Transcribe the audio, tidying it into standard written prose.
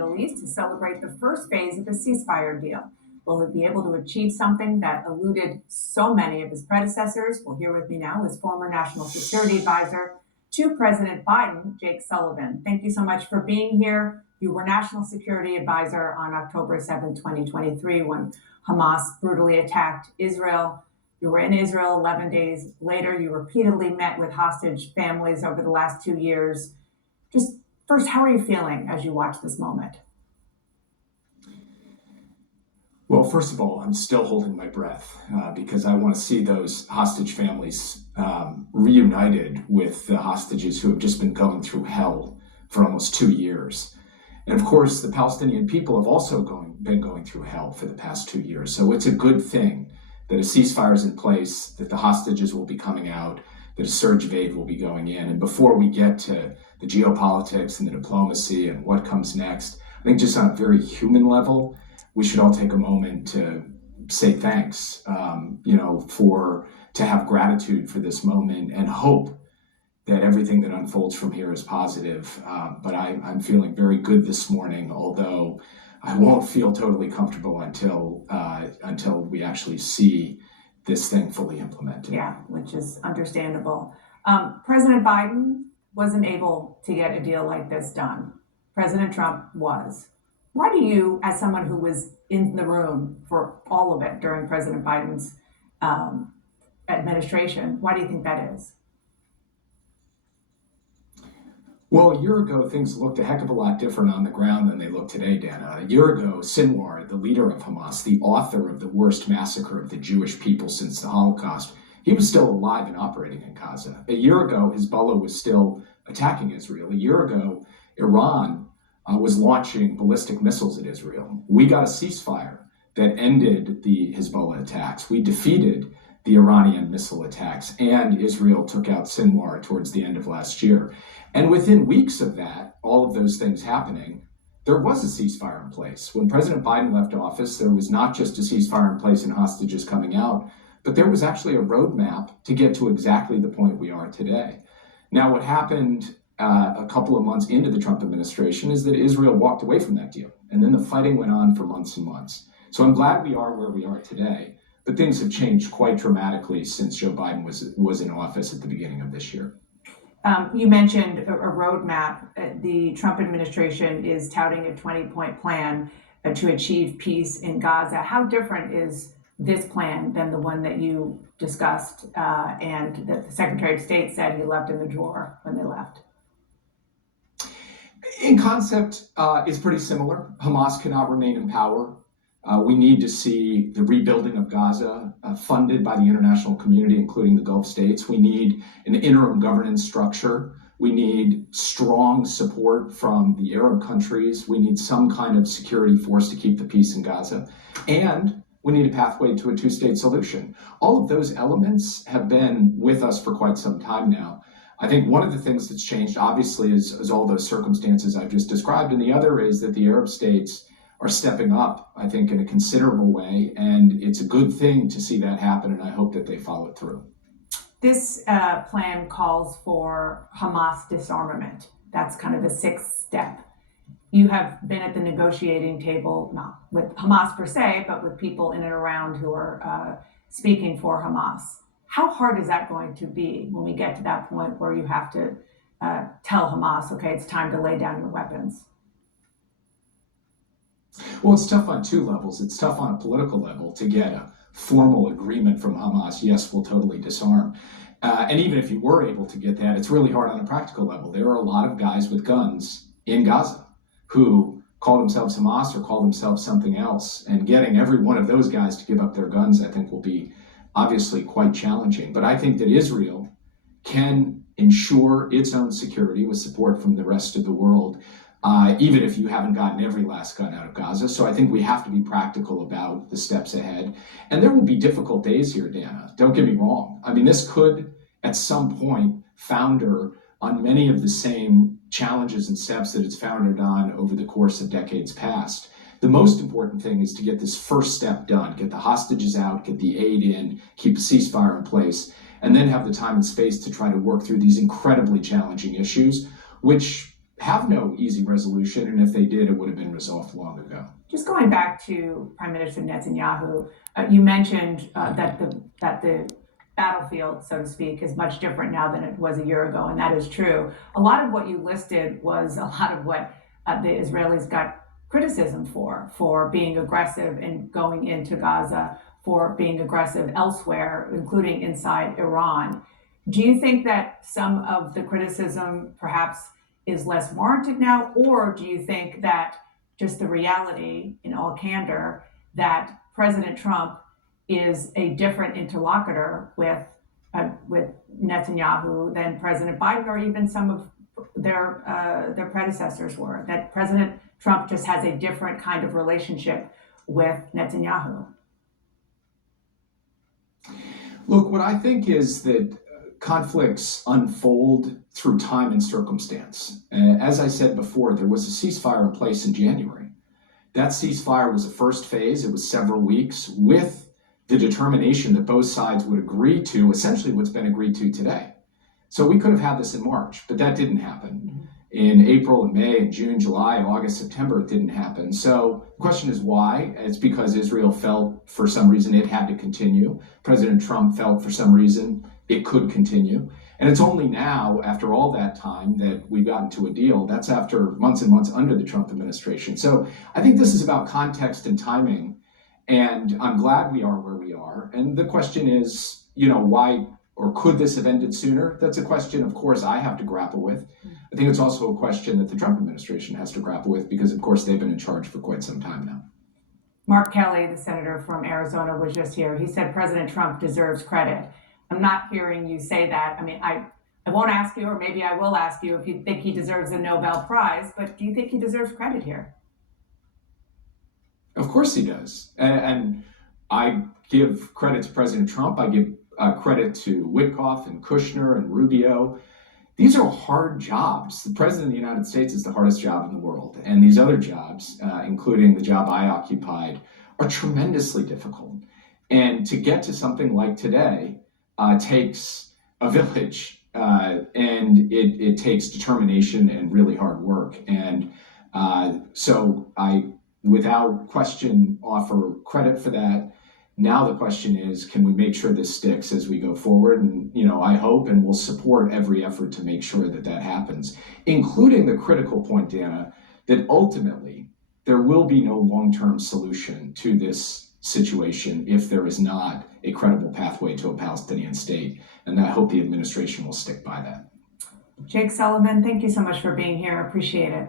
Middle East to celebrate the first phase of the ceasefire deal. Will he be able to achieve something that eluded so many of his predecessors? Well, here with me now is former National Security Advisor to President Biden, Jake Sullivan. Thank you so much for being here. You were National Security Advisor on October 7, 2023, when Hamas brutally attacked Israel. You were in Israel 11 days later. You repeatedly met with hostage families over the last 2 years. Just first, how are you feeling as you watch this moment? Well, first of all, I'm still holding my breath because I want to see those hostage families reunited with the hostages who have just been going through hell for almost 2 years. And of course, the Palestinian people have also been going through hell for the past 2 years. So it's a good thing that a ceasefire is in place, that the hostages will be coming out, that a surge of aid will be going in. And before we get to the geopolitics and the diplomacy and what comes next, I think just on a very human level, we should all take a moment to say thanks, to have gratitude for this moment and hope that everything that unfolds from here is positive. But I'm feeling very good this morning, although I won't feel totally comfortable until we actually see this thing fully implemented. Yeah, which is understandable. President Biden wasn't able to get a deal like this done. President Trump was. Why do you, as someone who was in the room for all of it during President Biden's administration, why do you think that is? Well, a year ago, things looked a heck of a lot different on the ground than they look today, Dana. A year ago, Sinwar, the leader of Hamas, the author of the worst massacre of the Jewish people since the Holocaust, he was still alive and operating in Gaza. A year ago, Hezbollah was still attacking Israel. A year ago, Iran was launching ballistic missiles at Israel. We got a ceasefire that ended the Hezbollah attacks. We defeated the Iranian missile attacks, and Israel took out Sinwar towards the end of last year. And within weeks of that, all of those things happening, there was a ceasefire in place. When President Biden left office, there was not just a ceasefire in place and hostages coming out, but there was actually a roadmap to get to exactly the point we are today. Now, what happened a couple of months into the Trump administration is that Israel walked away from that deal. And then the fighting went on for months and months. So I'm glad we are where we are today. But things have changed quite dramatically since Joe Biden was in office at the beginning of this year. You mentioned a roadmap. The Trump administration is touting a 20-point plan to achieve peace in Gaza. How different is this plan than the one that you discussed and that the Secretary of State said he left in the drawer when they left? In concept, it's pretty similar. Hamas cannot remain in power. We need to see the rebuilding of Gaza funded by the international community, including the Gulf states. We need an interim governance structure. We need strong support from the Arab countries. We need some kind of security force to keep the peace in Gaza. And we need a pathway to a two-state solution. All of those elements have been with us for quite some time now. I think one of the things that's changed, obviously, is all those circumstances I've just described. And the other is that the Arab states are stepping up, I think, in a considerable way. And it's a good thing to see that happen. And I hope that they follow it through. This plan calls for Hamas disarmament. That's kind of the sixth step. You have been at the negotiating table, not with Hamas per se, but with people in and around who are speaking for Hamas. How hard is that going to be when we get to that point where you have to tell Hamas, okay, it's time to lay down your weapons? Well, it's tough on two levels. It's tough on a political level to get a formal agreement from Hamas. Yes, we'll totally disarm. And even if you were able to get that, it's really hard on a practical level. There are a lot of guys with guns in Gaza who call themselves Hamas or call themselves something else. And getting every one of those guys to give up their guns, I think, will be obviously quite challenging. But I think that Israel can ensure its own security with support from the rest of the world, even if you haven't gotten every last gun out of Gaza. So I think we have to be practical about the steps ahead. And there will be difficult days here, Dana. Don't get me wrong. I mean, this could, at some point, founder on many of the same challenges and steps that it's founded on over the course of decades past. The most important thing is to get this first step done, get the hostages out, get the aid in, keep a ceasefire in place, and then have the time and space to try to work through these incredibly challenging issues, which have no easy resolution, and if they did, it would have been resolved long ago. Just going back to Prime Minister Netanyahu, you mentioned that the battlefield, so to speak, is much different now than it was a year ago, and that is true. A lot of what you listed was a lot of what the Israelis got criticism for being aggressive and going into Gaza, for being aggressive elsewhere, including inside Iran. Do you think that some of the criticism perhaps is less warranted now, or do you think that just the reality, in all candor, that President Trump is a different interlocutor with Netanyahu than President Biden or even some of their predecessors were? That President Trump just has a different kind of relationship with Netanyahu. Look, what I think is that conflicts unfold through time and circumstance. As I said before, there was a ceasefire in place in January. That ceasefire was a first phase. It was several weeks with the determination that both sides would agree to essentially what's been agreed to today. So we could have had this in March, but that didn't happen. In April and May and June, July, August, September, it didn't happen. So the question is why? It's because Israel felt for some reason it had to continue. President Trump felt for some reason it could continue. And it's only now, after all that time, that we've gotten to a deal. That's after months and months under the Trump administration. So I think this is about context and timing. And I'm glad we are where we are. And the question is, why or could this have ended sooner? That's a question, of course, I have to grapple with. I think it's also a question that the Trump administration has to grapple with because, of course, they've been in charge for quite some time now. Mark Kelly, the senator from Arizona, was just here. He said President Trump deserves credit. I'm not hearing you say that. I mean, I won't ask you, or maybe I will ask you if you think he deserves a Nobel Prize, but do you think he deserves credit here? Of course he does. And I give credit to President Trump. I give credit to Witkoff and Kushner and Rubio. These are hard jobs. The president of the United States is the hardest job in the world. And these other jobs, including the job I occupied, are tremendously difficult. And to get to something like today takes a village, and it takes determination and really hard work. And so I, without question, offer credit for that. Now the question is, can we make sure this sticks as we go forward? And, I hope and will support every effort to make sure that that happens, including the critical point, Dana, that ultimately there will be no long-term solution to this situation if there is not a credible pathway to a Palestinian state. And I hope the administration will stick by that. Jake Sullivan, thank you so much for being here. I appreciate it.